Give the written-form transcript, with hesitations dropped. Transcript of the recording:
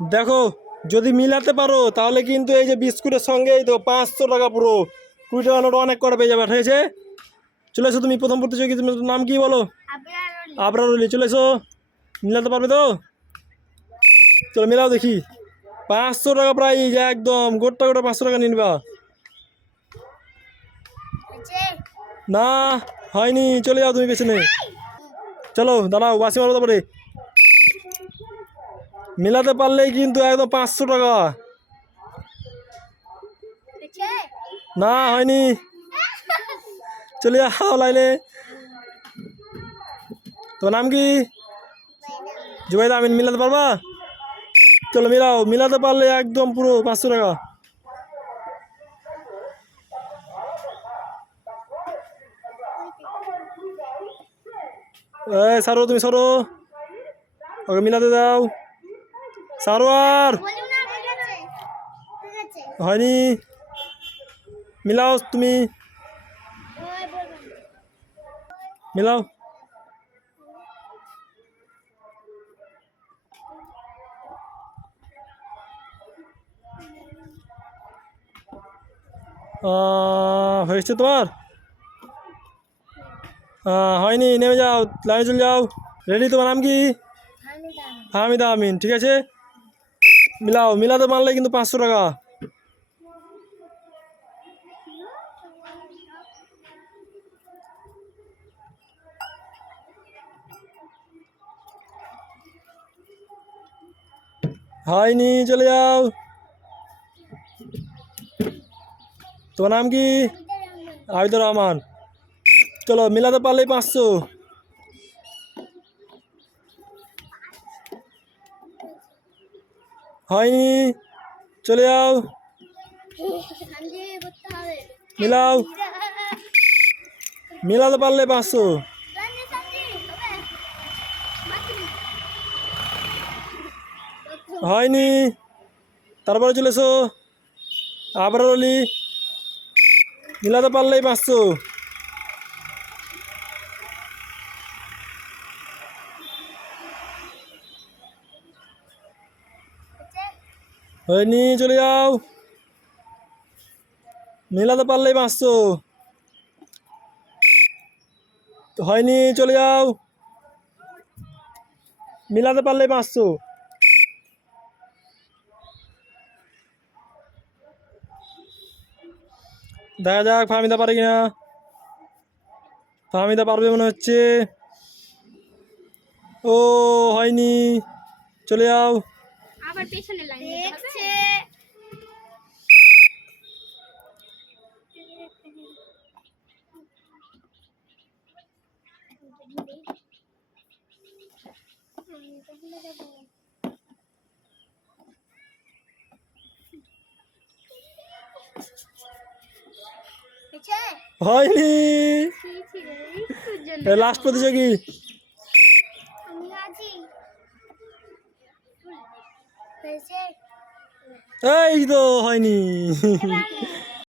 দেখো যদি মিলাতে পারো তাহলে কিন্তু এই যে বিস্কুটের সঙ্গে এই তো 500 টাকা পুরো 20 টাকা নোট অনেক করে পেয়ে যাবে, ঠিক আছে? চলে এসো তুমি প্রথম প্রতিযোগী, তুমি নাম কি বলো? আবরার আলী। চলে এসো, মিলাতে পারবে তো? চলো মিলাও দেখি। 500 টাকা প্রাইজ, একদম গোটা গোটা 500 টাকা নিয়ে নিবা। না হয়নি, চলে যাও তুমি পেছনে। চলো দাঁড়াও, বাসি মারো তারপরে। মিলাতে পারলেই কিন্তু একদম 500 টাকা। না হয়নি, চলে যাও লাইনে। তোমার নাম কি? জুবাইদা আমিন। মিলাতে পারবা? চলো মিলাও, মিলাতে পারলে একদম পুরো 500 টাকা। সারো, তুমি সরো, ওকে মিলাতে দাও। সারো, আর হয়নি, মিলাও তুমি, মিলাও। হয়েছে তোমার? হয়নি, নেমে যাও, লাইনে চলে যাও। রেডি? তোমার নাম কি? হামিদা আমিন। ঠিক আছে, মিলাও, মিলাতে পারলে কিন্তু 500 টাকা। হয়নি, চলে যাও। তোমার নাম কি? আবিদুর রহমান। চলো মিলাতে পারলেই 500। হয়নি, চলে যাও, মিলাও, মিলাতে পারলে 500। হয়নি, তারপরে চলে এসো। আবার বলি, মিলাতে পারলেই 500। হয়নি, চলে যাও, মিলাতে পারলেই 500। হয়নি, চলে যাও, মিলাতে পারলেই 500। দেখা যাক ফাহমিদা পারে কিনা। ফাহমিদা পারবে মনে হচ্ছে। ও হয়নি, চলে যাও। আবার পেছনে লাইন দেখছে। হয়নি, লাস্ট প্রতিযোগী। এই তো হয়নি।